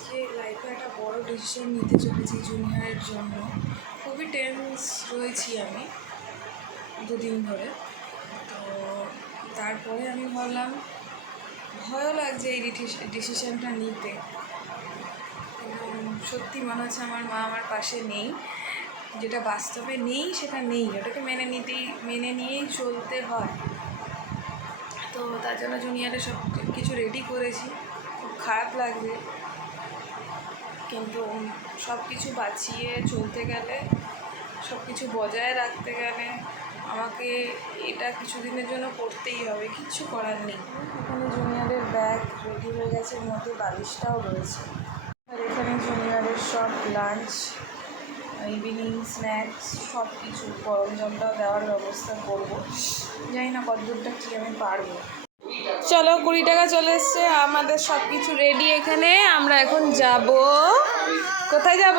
আজকে লাইফে একটা বড় ডিসিশন নিতে চলেছি জুনিয়রের জন্য, খুবই টেন্স রয়েছি আমি দুদিন ধরে। তো তারপরে আমি ভাবলাম, ভয়ও লাগছে এই ডিসিশনটা নিতে। সত্যি মনে হচ্ছে আমার মা আমার পাশে নেই। যেটা বাস্তবে নেই, সেটা নেই। ওটাকে মেনে নিতেই, মেনে নিয়েই চলতে হয়। তো তার জন্য জুনিয়রে সব কিছু রেডি করেছি। খুব খারাপ লাগবে কিন্তু সব কিছু বাঁচিয়ে চলতে গেলে সব কিছু বজায় রাখতে গেলে আমাকে এটা কিছুদিনের জন্য করতেই হবে, কিচ্ছু করার নেই। এখানে জুনিয়রের ব্যাগ রেডি হয়ে গেছে, এর মধ্যে বালিশটাও রয়েছে। আর এখানে জুনিয়রের সব লাঞ্চ ইভিনিং স্ন্যাক্স সব কিছু গরম জলটাও দেওয়ার ব্যবস্থা করব। জানি না কতদূরটা কী আমি পারব। চলো কুড়ি টাকা চলে এসছে, আমাদের সব কিছু রেডি এখানে, আমরা এখন যাব। কোথায় যাব?